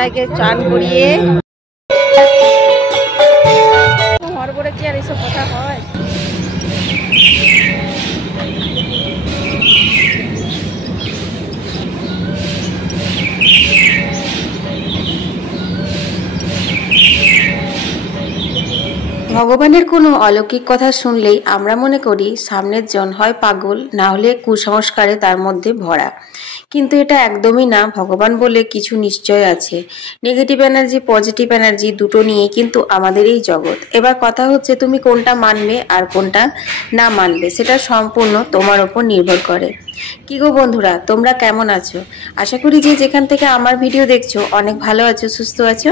নিতাইকে চান করিয়ে হরবরে কি আর এইসব কথা হয়। ভগবানের কোনো অলৌকিক কথা শুনলেই আমরা মনে করি সামনের জন হয় পাগল, না হলে কুসংস্কারে তার মধ্যে ভরা। কিন্তু এটা একদমই না। ভগবান বলে কিছু নিশ্চয় আছে। নেগেটিভ এনার্জি, পজিটিভ এনার্জি দুটো নিয়ে কিন্তু আমাদের এই জগৎ। এবার কথা হচ্ছে তুমি কোনটা মানবে আর কোনটা না মানবে, সেটা সম্পূর্ণ তোমার ওপর নির্ভর করে। কি গো বন্ধুরা, তোমরা কেমন আছো? আশা করি যে যেখান থেকে আমার ভিডিও দেখছো অনেক ভালো আছো, সুস্থ আছো।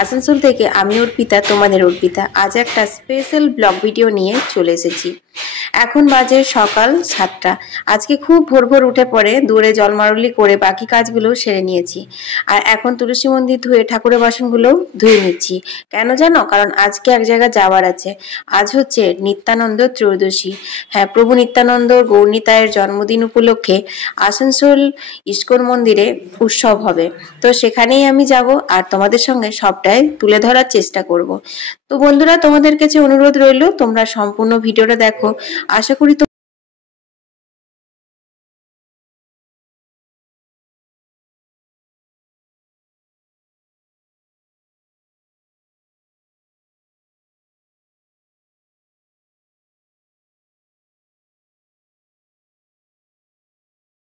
আসানসোল থেকে আমি অর্পিতা, তোমাদের অর্পিতা। আজ একটা স্পেশাল ব্লগ ভিডিও নিয়ে চলে এসেছি। এখন বাজে সকাল 7টা। আজকে খুব ভোর ভোর উঠে পড়ে দূরে জলমারলি করে বাকি কাজগুলো সেরে নিয়েছি। আর এখন তুলসী মন্দির ধুয়ে ঠাকুরের বাসনগুলো ধুয়ে নিচ্ছি। কেন জানো? কারণ আজকে এক জায়গায় যাওয়ার আছে। আজ হচ্ছে নিত্যানন্দ ত্রয়োদশী। হ্যাঁ, প্রভু নিত্যানন্দ গৌরনিতায়ের জন্মদিন উপলক্ষে আসানসোল ইস্কন মন্দিরে উৎসব হবে। তো সেখানেই আমি যাব আর তোমাদের সঙ্গে সবটাই তুলে ধরার চেষ্টা করব। তো বন্ধুরা, তোমাদের কাছে অনুরোধ রইল তোমরা সম্পূর্ণ ভিডিওটা দেখো। আশা করি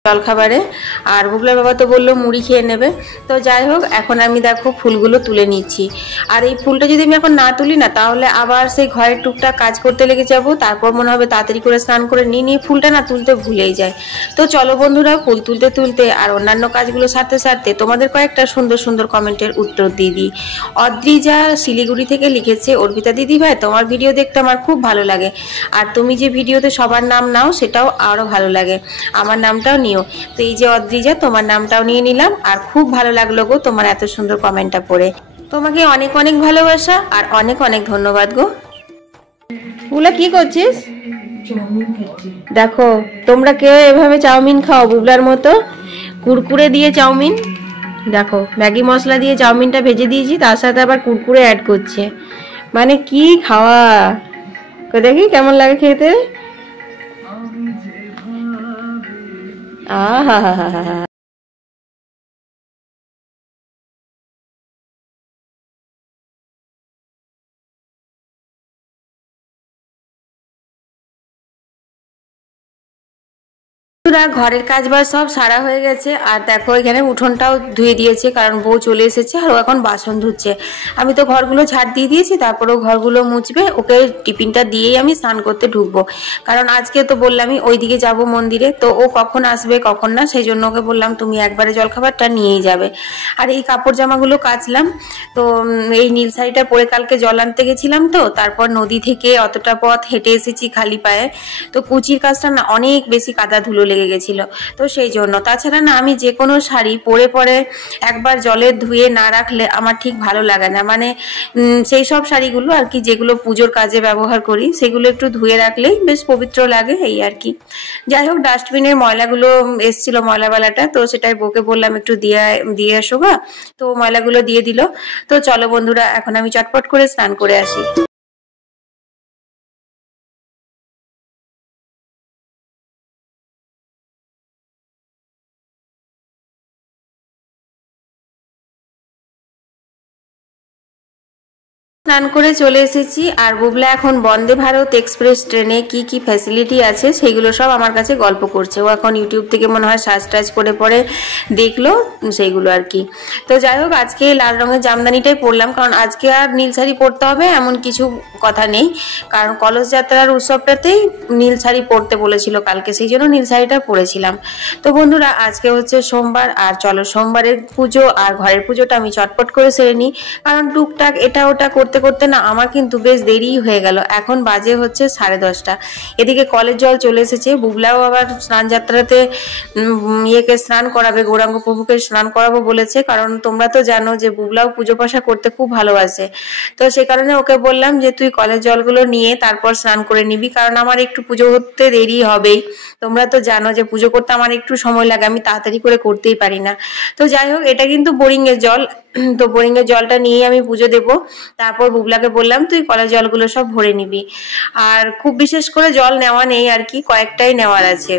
জলখাবারে। আর বুবলার বাবা তো বললো মুড়ি খেয়ে নেবে। তো যাই হোক, এখন আমি দেখো ফুলগুলো তুলে নিচ্ছি। আর এই ফুলটা যদি আমি এখন না তুলি না, তাহলে আবার সেই ঘরের টুকটাক কাজ করতে লেগে যাব। তারপর মনে হবে তাড়াতাড়ি করে স্নান করে নিয়ে ফুলটা না তুলতে ভুলেই যায়। তো চলো বন্ধুরা, ফুল তুলতে তুলতে আর অন্যান্য কাজগুলো সারতে সারতে তোমাদের কয়েকটা সুন্দর সুন্দর কমেন্টের উত্তর দিয়ে দিই। অদ্রিজা শিলিগুড়ি থেকে লিখেছে, অর্পিতা দিদি ভাই তোমার ভিডিও দেখতে আমার খুব ভালো লাগে। আর তুমি যে ভিডিওতে সবার নাম নাও সেটাও আরো ভালো লাগে। আমার নামটাও নিও। তো এই যে অদ্রিজা, তোমার নামটাও নিয়ে নিলাম। আর খুব ভালো লাগলো গো তোমার এত সুন্দর কমেন্টটা পড়ে। তোমাকে অনেক অনেক ভালোবাসা আর অনেক অনেক ধন্যবাদ গো। বুবলা কি করছিস? দেখো, তোমরা কেউ এভাবে চাউমিন খাও বুবলার মতো? কুরকুরে দিয়ে চাউমিন। দেখো, ম্যাগি মশলা দিয়ে চাউমিনটা ভেজে দিয়েছি, তার সাথে আবার কুরকুরে অ্যাড করছে। মানে কি খাওয়া! দেখি কেমন লাগে খেতে। আহা হা হা হা। ঘরের কাজ বাজ সব সারা হয়ে গেছে। আর দেখো এখানে উঠোনটাও ধুয়ে দিয়েছে, কারণ বউ চলে এসেছে আর ও এখন বাসন ধুচ্ছে। আমি তো ঘরগুলো ঝাড় দিয়ে দিয়েছি, তারপরেও ঘরগুলো মুছবে। ওকে টিফিনটা দিয়েই আমি স্নান করতে ঢুকবো। কারণ আজকে তো বললামই ওইদিকে যাব মন্দিরে। তো ও কখন আসবে কখন না, সেই জন্য ওকে বললাম তুমি একবারে জলখাবারটা নিয়েই যাবে। আর এই কাপড় জামাগুলো কাচলাম। তো এই নীল শাড়িটা পরে কালকে জল আনতে গেছিলাম, তো তারপর নদী থেকে অতটা পথ হেঁটে এসেছি খালি পায়ে। তো কুচির কাজটা না অনেক বেশি কাদা ধুলো লেগে গেছিল। তো সেই জন্য, তাছাড়া না আমি যে কোনো শাড়ি পরে পরে একবার জলে ধুয়ে না রাখলে আমার ঠিক ভালো লাগে না। মানে সেই সব শাড়িগুলো আর কি যেগুলো পুজোর কাজে ব্যবহার করি, সেগুলো একটু ধুয়ে রাখলেই বেশ পবিত্র লাগে, এই আর কি। যাই হোক, ডাস্টবিনের ময়লাগুলো এসছিল ময়লাবেলাটা, তো সেটাই বউকে বললাম একটু দিয়ে আসো গা। তো ময়লাগুলো দিয়ে দিল। তো চলো বন্ধুরা, এখন আমি চটপট করে স্নান করে আসি। স্নান করে চলে এসেছি। আর বুবলা এখন বন্দে ভারত এক্সপ্রেস ট্রেনে কি কি ফ্যাসিলিটি আছে সেইগুলো সব আমার কাছে গল্প করছে। ও এখন ইউটিউব থেকে মনে হয় সার্চ টাচ করে পরে দেখলো সেইগুলো আর কি। তো যাই হোক, আজকে লাল রঙের জামদানিটাই পরলাম, কারণ আজকে আর নীল শাড়ি পরতে হবে এমন কিছু কথা নেই। কারণ কলস যাত্রার উৎসবটাতেই নীল শাড়ি পরতে বলেছিল কালকে, সেই জন্য নীল শাড়িটা পরেছিলাম। তো বন্ধুরা, আজকে হচ্ছে সোমবার। আর চলো সোমবারের পুজো আর ঘরের পুজোটা আমি চটপট করে সেরে নিই। কারণ টুকটাক এটা ওটা করতে করতে না আমার কিন্তু বেশ দেরি হয়ে গেল। এখন বাজে হচ্ছে 10:30। এদিকে কলের জল চলে এসেছে। বুবলাও আবার স্নান যাত্রাতে ইয়েকে স্নান করাবে, গৌরাঙ্গ প্রভুকে স্নান করাবো বলেছে। কারণ তোমরা তো জানো যে বুবলাও পুজো পাশা করতে খুব ভালোবাসে। তো সে কারণে ওকে বললাম যে তুই কলের জলগুলো নিয়ে তারপর স্নান করে নিবি, কারণ আমার একটু পুজো হতে দেরি হবেই। তোমরা তো জানো যে পুজো করতে আমার একটু সময় লাগে, আমি তাড়াতাড়ি করে করতেই পারি না। তো যাই হোক, এটা কিন্তু বোরিং এর জল। তো বোরিং এর জলটা নিয়ে আমি পুজো দেব। তারপর বুবলাকে বললাম তুই কলের জলগুলো সব ভরে নিবি। আর খুব বিশেষ করে জল নেওয়া নেই আর কি, কয়েকটাই নেওয়ার আছে।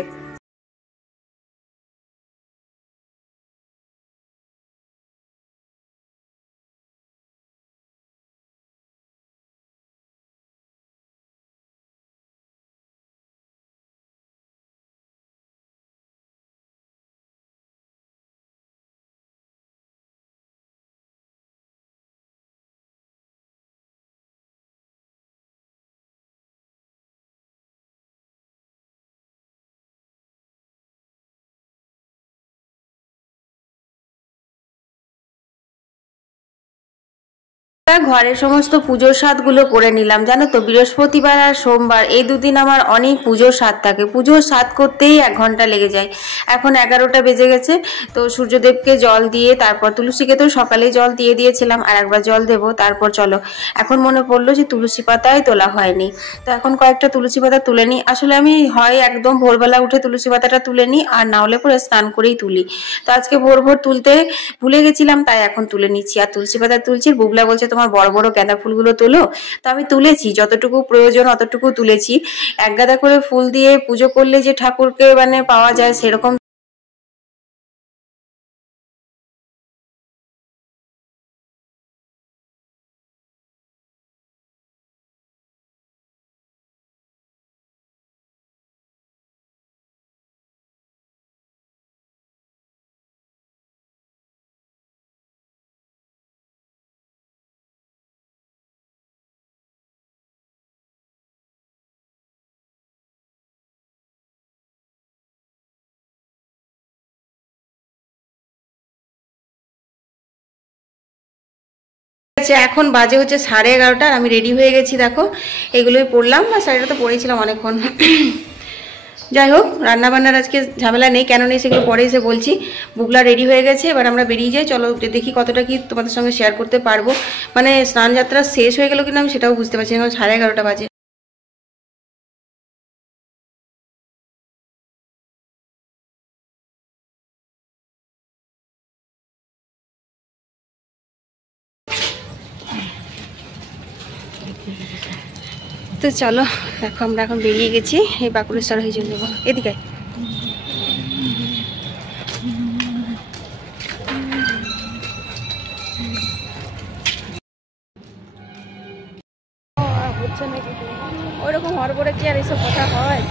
ঘরের সমস্ত পুজোর স্বাদগুলো করে নিলাম। জানো তো, বৃহস্পতিবার আর সোমবার এই দুদিন আমার অনেক পুজোর স্বাদ থাকে। পুজোর স্বাদ করতেই 1 ঘন্টা লেগে যায়। এখন 11টা বেজে গেছে। তো সূর্যদেবকে জল দিয়ে, তারপর তুলসীকে তো সকালেই জল দিয়ে দিয়েছিলাম, আর একবার জল দেব। তারপর চলো, এখন মনে পড়লো যে তুলসী পাতাই তোলা হয়নি। তো এখন কয়েকটা তুলসী পাতা তুলে নিই। আসলে আমি হয় একদম ভোরবেলা উঠে তুলসী পাতাটা তুলে নিই, আর না হলে পরে স্নান করেই তুলি। তো আজকে ভোর ভোর তুলতে ভুলে গেছিলাম, তাই এখন তুলে নিচ্ছি। আর তুলসী পাতা তুলছি, বুবলা বলছে তোমার বড় বড় গাঁদা ফুলগুলো তোলো। তো আমি তুলেছি, যতটুকু প্রয়োজন অতটুকু তুলেছি। 1 গাদা করে ফুল দিয়ে পুজো করলে যে ঠাকুরকে মানে পাওয়া যায় সেরকম আছে। এখন বাজে হচ্ছে 11:30, আমি রেডি হয়ে গেছি। দেখো, এগুলোই পরলাম, বা শাড়িটা তো পরেছিলাম অনেকক্ষণ। যাই হোক, রান্না বান্নার আজকে ঝামেলা নেই, কেন নেই সেগুলো পরে এসে বলছি। বুবলা রেডি হয়ে গেছে, এবার আমরা বেরিয়ে যাই। চলো দেখি কতটা কি তোমাদের সঙ্গে শেয়ার করতে পারবো। মানে স্নান যাত্রা শেষ হয়ে গেল কিনা আমি সেটাও বুঝতে পারছি না, 11:30 বাজে। তো চলো, দেখো আমরা এখন বেরিয়ে গেছি। এই বাঁকুড়েশ্বর হয়ে চলে যাবো, এদিকে। ওইরকম হড়বড়ে কি আর এইসব কথা হয়?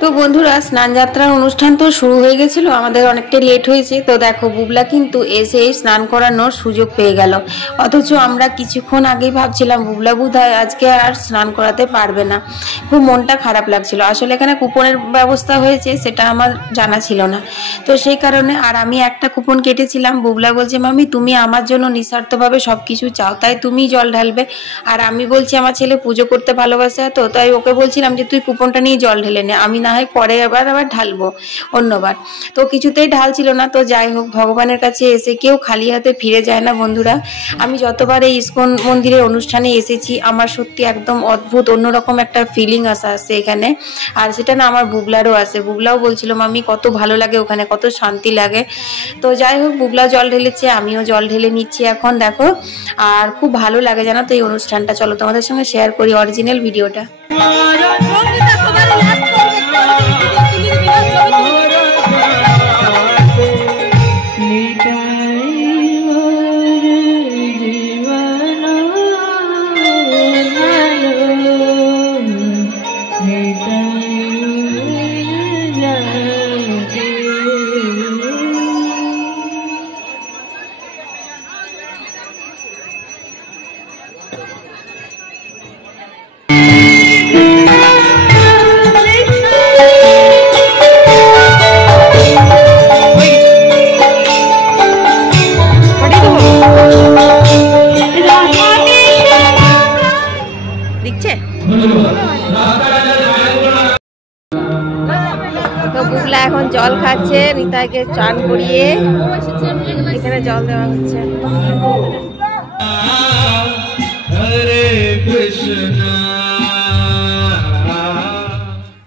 তো বন্ধুরা, স্নান যাত্রার অনুষ্ঠান তো শুরু হয়ে গেছিল, আমাদের অনেকটা লেট হয়েছে। তো দেখো, বুবলা কিন্তু এসে স্নান করানোর সুযোগ পেয়ে গেল। অথচ আমরা কিছুক্ষণ আগেই ভাবছিলাম বুবলা বোধহয় আজকে আর স্নান করাতে পারবে না। খুব মনটা খারাপ লাগছিল। আসলে এখানে কুপনের ব্যবস্থা হয়েছে, সেটা আমার জানা ছিল না। তো সেই কারণে, আর আমি একটা কুপন কেটেছিলাম। বুবলা বলছে মামি তুমি আমার জন্য নিঃস্বার্থভাবে সবকিছু চাও, তাই তুমি জল ঢালবে। আর আমি বলছি আমার ছেলে পুজো করতে ভালোবাসে, তো তাই ওকে বলছিলাম যে তুই কুপনটা নিয়ে জল ঢেলে নে, আমি না হয় পরে আবার ঢালবো অন্যবার। তো কিছুতেই ঢালছিল না। তো যাই হোক, ভগবানের কাছে এসে কেউ খালি হাতে ফিরে যায় না বন্ধুরা। আমি যতবার এই ইস্কন মন্দিরের অনুষ্ঠানে এসেছি, আমার সত্যি একদম অদ্ভুত অন্যরকম একটা ফিলিং আসে এখানে। আর সেটা না আমার বুবলারও আসে। বুবলাও বলছিল মামি কত ভালো লাগে ওখানে, কত শান্তি লাগে। তো যাই হোক, বুবলা জল ঢেলেছে, আমিও জল ঢেলে নিচ্ছি এখন। দেখো, আর খুব ভালো লাগে জানো তো এই অনুষ্ঠানটা। চলো তোমাদের সঙ্গে শেয়ার করি অরিজিনাল ভিডিওটা। নিতা এখন জল খাচ্ছে, নিতাইকে চান করিয়ে এখানে জল দেওয়া হচ্ছে।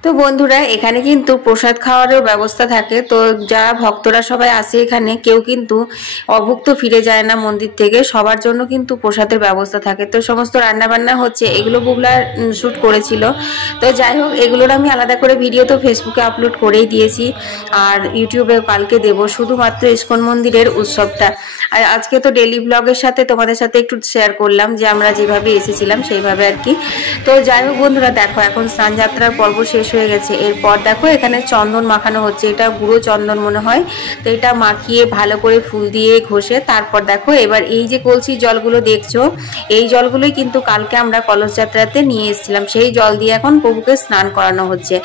তো বন্ধুরা এখানে কিন্তু প্রসাদ খাওয়ারও ব্যবস্থা থাকে। তো যারা ভক্তরা সবাই আসে এখানে, কেউ কিন্তু অভুক্ত ফিরে যায় না মন্দির থেকে, সবার জন্য কিন্তু প্রসাদের ব্যবস্থা থাকে। তো সমস্ত রান্নাবান্না হচ্ছে, এগুলো বুবলা শ্যুট করেছিল। তো যাই হোক, এগুলোর আমি আলাদা করে ভিডিও তো ফেসবুকে আপলোড করেই দিয়েছি, আর ইউটিউবে কালকে দেব, শুধুমাত্র ইস্কন মন্দিরের উৎসবটা। আর আজকে তো ডেলি ব্লগের সাথে তোমাদের সাথে একটু শেয়ার করলাম যে আমরা যেভাবে এসেছিলাম সেইভাবে আর কি। তো যাই হোক বন্ধুরা, দেখো এখন স্নান যাত্রার পর্ব শেষ হয়ে গেছে। এরপর দেখো এখানে চন্দন মাখানো হচ্ছে, এটা গুঁড়ো চন্দন মনে হয়। তো এটা মাখিয়ে ভালো করে ফুল দিয়ে ঘষে তারপর দেখো এবার এই যে কলসির জলগুলো দেখছো, এই জলগুলোই কিন্তু কালকে আমরা কলস যাত্রাতে নিয়ে এসেছিলাম, সেই জল দিয়ে এখন প্রভুকে স্নান করানো হচ্ছে।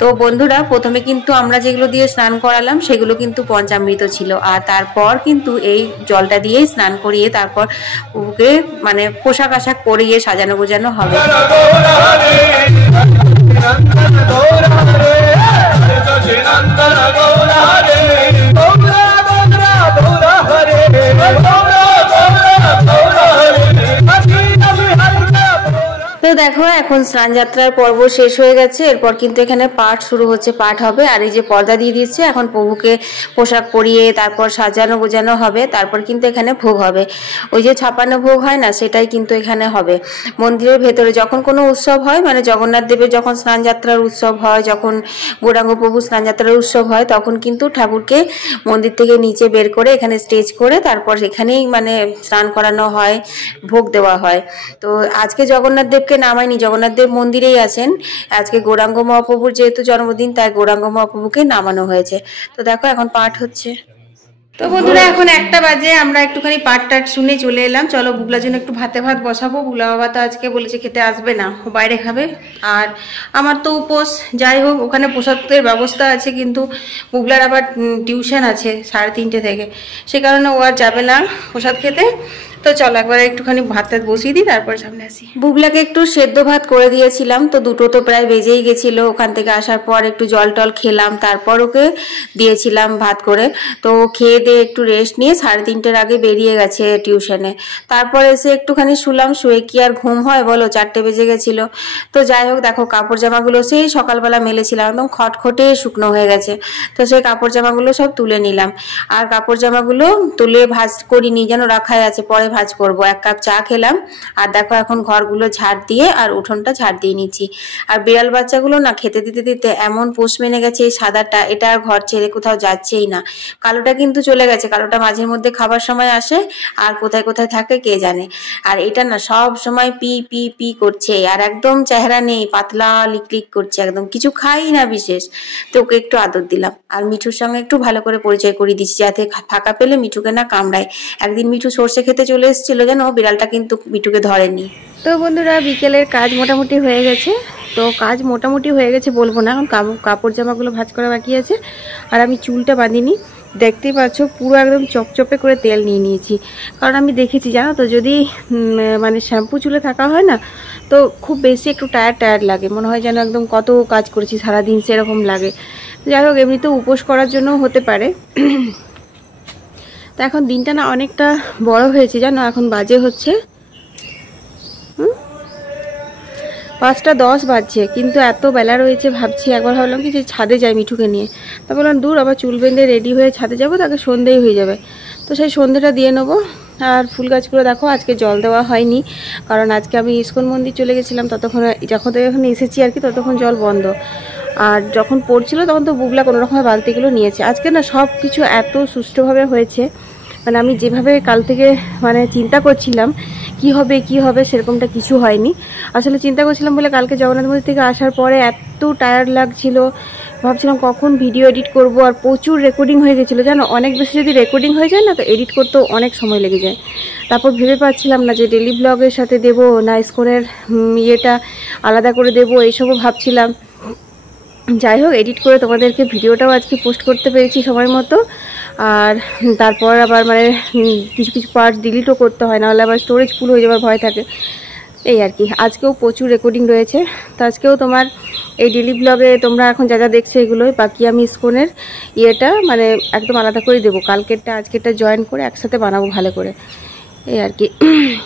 তো বন্ধুরা প্রথমে কিন্তু আমরা যেগুলো দিয়ে স্নান করালাম সেগুলো কিন্তু পঞ্চামৃত ছিল, আর তারপর কিন্তু এই জলটা দিয়ে স্নান করিয়ে তারপর প্রভুকে মানে পোশাক আশাক করিয়ে সাজানো গোজানো হবে। তো দেখো এখন স্নান যাত্রার পর্ব শেষ হয়ে গেছে, এরপর কিন্তু এখানে পাঠ শুরু হচ্ছে, পাঠ হবে। আর এই যে পর্দা দিয়ে দিচ্ছে, এখন প্রভুকে পোশাক পরিয়ে তারপর সাজানো গোজানো হবে, তারপর কিন্তু এখানে ভোগ হবে। ওই যে ছাপানো ভোগ হয় না, সেটাই কিন্তু এখানে হবে। মন্দিরের ভেতরে যখন কোনো উৎসব হয়, মানে জগন্নাথ দেবের যখন স্নান যাত্রার উৎসব হয়, যখন গৌরাঙ্গ প্রভু স্নান যাত্রার উৎসব হয়, তখন কিন্তু ঠাকুরকে মন্দির থেকে নিচে বের করে এখানে স্টেজ করে তারপর এখানেই মানে স্নান করানো হয়, ভোগ দেওয়া হয়। তো আজকে জগন্নাথ দেবকে নামায়নি, জগন্নাথ দেব মন্দিরেই আছেন। আজকে গৌরাঙ্গ মহাপ্রভুর যেহেতু জন্মদিন, তাই গৌরাঙ্গ মহাপ্রভুকে নামানো হয়েছে। তো দেখো এখন পাঠ হচ্ছে। তো বন্ধুরা এখন 1টা বাজে, আমরা একটুখানি পাঠ টাট শুনে চলে এলাম। চলো বুবলার জন্য একটু ভাত বসাবো। বুবলা বাবা তো আজকে বলেছে খেতে আসবে না, ও বাইরে খাবে। আর আমার তো উপোস, যাই হোক ওখানে প্রসাদের ব্যবস্থা আছে, কিন্তু বুবলার আবার টিউশন আছে 3:30 থেকে, সে কারণে ও আর যাবে না প্রসাদ খেতে। তো চলো একবার একটুখানি ভাত বসিয়ে দিই, তারপর সামনে আসি। বুবলাকে একটু সেদ্ধ ভাত করে দিয়েছিলাম, তো 2টো তো প্রায় বেজেই গেছিল। ওখান থেকে আসার পর একটু জল টল খেলাম, তারপর ওকে দিয়েছিলাম ভাত করে। তো খেয়ে দিয়ে একটু রেস্ট নিয়ে 3:30-এর আগে বেরিয়ে গেছে টিউশনে। তারপর এসে একটুখানি শুলাম, শুয়ে কি আর ঘুম হয় বলো, 4টে বেজে গেছিল। তো যাই হোক দেখো কাপড় জামাগুলো সেই সকালবেলা মেলেছিলাম, একদম খটখটে শুকনো হয়ে গেছে। তো সেই কাপড় জামাগুলো সব তুলে নিলাম, আর কাপড় জামাগুলো তুলে ভাঁজ করিনি, যেন রাখাই আছে, পরে ভাঁজ করব। 1 কাপ চা খেলাম, আর দেখো এখন ঘরগুলো ঝাড় দিয়ে আর উঠোনটা ঝাড় দিয়ে নিচ্ছি। আর বিড়াল বাচ্চাগুলো না খেতে দিতে দিতে এমন পোষ মেনে গেছে, এই সাদাটা এটা আর ঘর ছেড়ে কোথাও যাচ্ছেই না। কালোটা কিন্তু চলে গেছে, কালোটা মাঝে মধ্যে খাবার সময় আসে, আর কোথায় কোথায় থাকে কে জানে। আর এটা না সব সময় পি পি পি করছে, আর একদম চেহারা নেই, পাতলা লিকলিক করছে, একদম কিছু খাই না বিশেষ। তো ওকে একটু আদর দিলাম, আর মিঠুর সঙ্গে একটু ভালো করে পরিচয় করিয়ে দিচ্ছি, যাতে ফাঁকা পেলে মিঠুকে না কামড়ায়। একদিন মিঠু সর্ষে খেতে চলে এসেছিল, যেন বিড়ালটা কিন্তু মিঠুকে ধরেনি। তো বন্ধুরা বিকেলের কাজ মোটামুটি হয়ে গেছে। তো কাজ মোটামুটি হয়ে গেছে বলবো না, এখন কাপড় জামাগুলো ভাঁজ করা বাকি আছে। আর আমি চুলটা বাঁধিনি, দেখতেই পাচ্ছ পুরো একদম চপচপে করে তেল নিয়ে নিয়েছি। কারণ আমি দেখেছি জানো তো, যদি মানে শ্যাম্পু চুলে থাকা হয় না, তো খুব বেশি একটু টায়ার্ড লাগে, মনে হয় যেন একদম কত কাজ করেছি সারাদিন সেরকম লাগে। যাই হোক এমনিতেও উপোস করার জন্য হতে পারে। তো এখন দিনটা না অনেকটা বড় হয়েছে জানো, এখন বাজে হচ্ছে 5টা 10 বাজছে, কিন্তু এত বেলা রয়েছে। ভাবছি একবার ভাবলাম কি যে ছাদে যাই মিঠুকে নিয়ে, তা বললাম দূর, আবার চুল বেঁধে রেডি হয়ে ছাদে যাবো, তাকে সন্ধেই হয়ে যাবে। তো সেই সন্ধেটা দিয়ে নেবো। আর ফুল গাছগুলো দেখো আজকে জল দেওয়া হয়নি, কারণ আজকে আমি ইস্কন মন্দির চলে গেছিলাম, ততক্ষণ যখন এখানে এসেছি আর কি, ততক্ষণ জল বন্ধ। আর যখন পড়ছিল তখন তো বুবলা কোনো রকমের বালতিগুলো নিয়েছে। আজকে না সব কিছু এত সুষ্ঠুভাবে হয়েছে, মানে আমি যেভাবে কাল থেকে মানে চিন্তা করছিলাম কি হবে সেরকমটা কিছু হয়নি। আসলে চিন্তা করছিলাম বলে কালকে জগন্নাথ মন্দির থেকে আসার পরে এত টায়ার্ড লাগছিল, ভাবছিলাম কখন ভিডিও এডিট করব। আর প্রচুর রেকর্ডিং হয়ে গেছিলো জানো, অনেক বেশি যদি রেকর্ডিং হয়ে যায় না, তো এডিট করতেও অনেক সময় লেগে যায়। তারপর ভেবে পাচ্ছিলাম না যে ডেলি ব্লগের সাথে দেবো না ইস্কনের ইয়েটা আলাদা করে দেবো, এইসবও ভাবছিলাম। যাই হোক এডিট করে তোমাদেরকে ভিডিওটাও আজকে পোস্ট করতে পেরেছি সময় মতো। আর তারপর আবার মানে কিছু কিছু পার্টস ডিলিটও করতে হয়, নাহলে আবার স্টোরেজ ফুল হয়ে যাওয়ার ভয় থাকে, এই আর কি। আজকেও প্রচুর রেকর্ডিং রয়েছে, তো আজকেও তোমার এই ডেলি ব্লগে তোমরা এখন যা যা দেখছো এগুলোই, বাকি আমি ইসকনের ইয়েটা মানে একদম আলাদা করে দেবো, কালকেরটা আজকেরটা জয়েন করে একসাথে বানাবো ভালো করে, এই আর কি।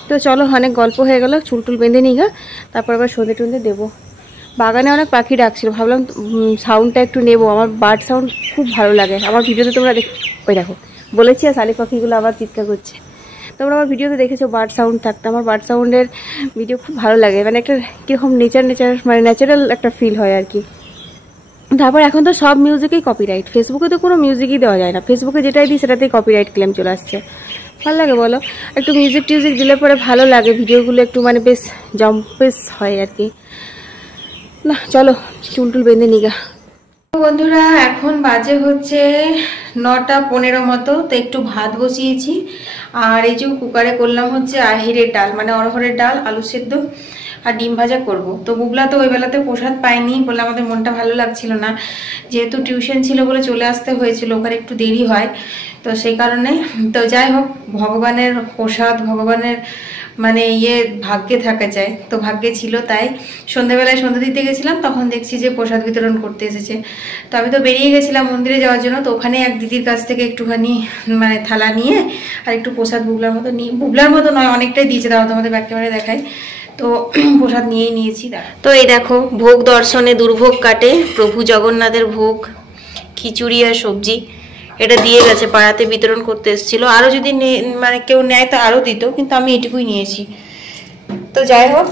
তো চলো, অনেক গল্প হয়ে গেল, চুল টুল বেঁধে নিই গা, তারপর আবার সন্ধে টন্ধে দেবো। বাগানে অনেক পাখি ডাকছিল, ভাবলাম সাউন্ডটা একটু নেবো, আমার বার্ড সাউন্ড খুব ভালো লাগে। আমার ভিডিওতে তোমরা ওই দেখো বলেছি, আর শালিক পাখিগুলো আবার চিৎকার করছে। তোমরা আমার ভিডিওতে দেখেছো বার্ড সাউন্ড থাকতে, আমার বার্ড সাউন্ডের ভিডিও খুব ভালো লাগে, মানে একটা কীরকম নেচার মানে ন্যাচারাল একটা ফিল হয় আর কি। তারপর এখন তো সব মিউজিকেই কপিরাইট, ফেসবুকে তো কোনো মিউজিকই দেওয়া যায় না, ফেসবুকে যেটাই দিই সেটাতেই কপিরাইট ক্লেম চলে আসছে। ভালো লাগে বলো, একটু মিউজিক টিউজিক দিলে পরে ভালো লাগে, ভিডিওগুলো একটু মানে বেশ জম্পেস হয় আর কি। না চলো চুল টুল বেঁধে নিগা। বন্ধুরা এখন বাজে হচ্ছে 9:15 মতো, তো একটু ভাত বসিয়েছি, আর এই যে কুকারে করলাম হচ্ছে আহিরের ডাল, মানে অরহরের ডাল, আলু সেদ্ধ আর ডিম ভাজা করব। তো বুবলা তো ওই বেলাতে প্রসাদ পাইনি বলে আমাদের মনটা ভালো লাগছিল না, যেহেতু টিউশন ছিল বলে চলে আসতে হয়েছিল, ওখানে একটু দেরি হয়, তো সেই কারণে। তো যাই হোক, ভগবানের প্রসাদ, ভগবানের মানে ভাগ্যে থাকা যায়, তো ভাগ্যে ছিল, তাই সন্ধ্যাবেলায় সন্ধ্যা দিতে গেছিলাম, তখন দেখছি যে প্রসাদ বিতরণ করতে এসেছে। তো আমি তো বেরিয়ে গেছিলাম মন্দিরে যাওয়ার জন্য, তো ওখানে এক দিদির কাছ থেকে একটুখানি মানে থালা নিয়ে আর একটু প্রসাদ বুবলার মতো নিয়ে, বুবলার মতো নয় অনেকটাই দিয়েছে, দাও তোমাদের ব্যাক ক্যামেরায় দেখায়, তো প্রসাদ নিয়েই নিয়েছি। তো এই দেখো ভোগ দর্শনে দুর্ভোগ কাটে, প্রভু জগন্নাথের ভোগ, খিচুড়ি আর সবজি, এটা দিয়ে গেছে, পাড়াতে বিতরণ করতে এসেছিলো, আরও যদি মানে কেউ নেয় তো আরও দিত, কিন্তু আমি এটুকুই নিয়েছি। তো যাই হোক,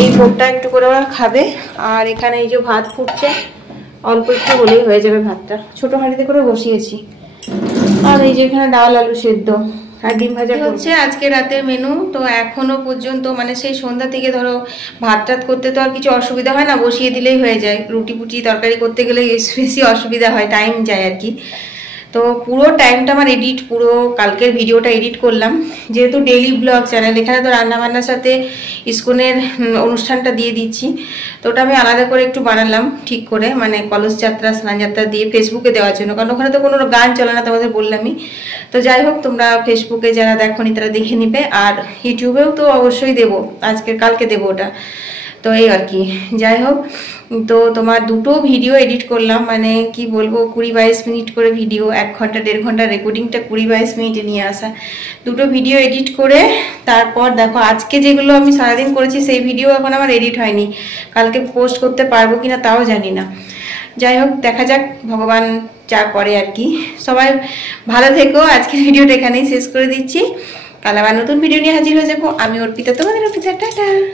এই ভোগটা একটু করে ওরা খাবে, আর এখানে এই যে ভাত ফুটছে, অল্প একটু হলেই হয়ে যাবে ভাতটা, ছোটো হাঁড়িতে করে বসিয়েছি। আর এই যে এখানে ডাল, আলু সেদ্ধ আর ডিম ভাজা হচ্ছে আজকে রাতের মেনু। তো এখনো পর্যন্ত মানে সেই সন্ধ্যা থেকে ধরো ভাত টাত করতে তো আর কিছু অসুবিধা হয় না, বসিয়ে দিলেই হয়ে যায়, রুটি পুটি তরকারি করতে গেলে বেশি অসুবিধা হয়, টাইম যায় আর কি। তো পুরো টাইমটা আমার এডিট, পুরো কালকের ভিডিওটা এডিট করলাম, যেহেতু ডেইলি ব্লগ চ্যানেল, এখানে তো রান্নাবান্নার সাথে ইসকনের অনুষ্ঠানটা দিয়ে দিচ্ছি, তো ওটা আমি আলাদা করে একটু বানালাম ঠিক করে, মানে কলস যাত্রা, স্নান যাত্রা দিয়ে ফেসবুকে দেওয়ার জন্য, কারণ ওখানে তো কোনো গান চলে না, তোমাদের বললামই। তো যাই হোক, তোমরা ফেসবুকে যারা দেখোনি তারা দেখে নিবে, আর ইউটিউবেও তো অবশ্যই দেবো, কালকে দেবো ওটা। তো এই আর কি, যাই হোক, তো তোমার দুটো ভিডিও এডিট করলাম, মানে কি বলবো, 20-22 মিনিট করে ভিডিও, 1 ঘন্টা 1.5 ঘন্টা রেকর্ডিংটা 20-22 মিনিটে নিয়ে আসা, দুটো ভিডিও এডিট করে তারপর দেখো আজকে যেগুলো আমি সারাদিন করেছি সেই ভিডিও এখন আমার এডিট হয়নি, কালকে পোস্ট করতে পারবো কিনা তাও জানি না। যাই হোক, দেখা যাক ভগবান যা করে আর কি। সবাই ভালো থেকো, আজকের ভিডিওটা এখানেই শেষ করে দিচ্ছি, কাল আবার নতুন ভিডিও নিয়ে হাজির হয়ে যাবো। আমি অর্পিতা, তোমাদের অর্পিতা, টাটা।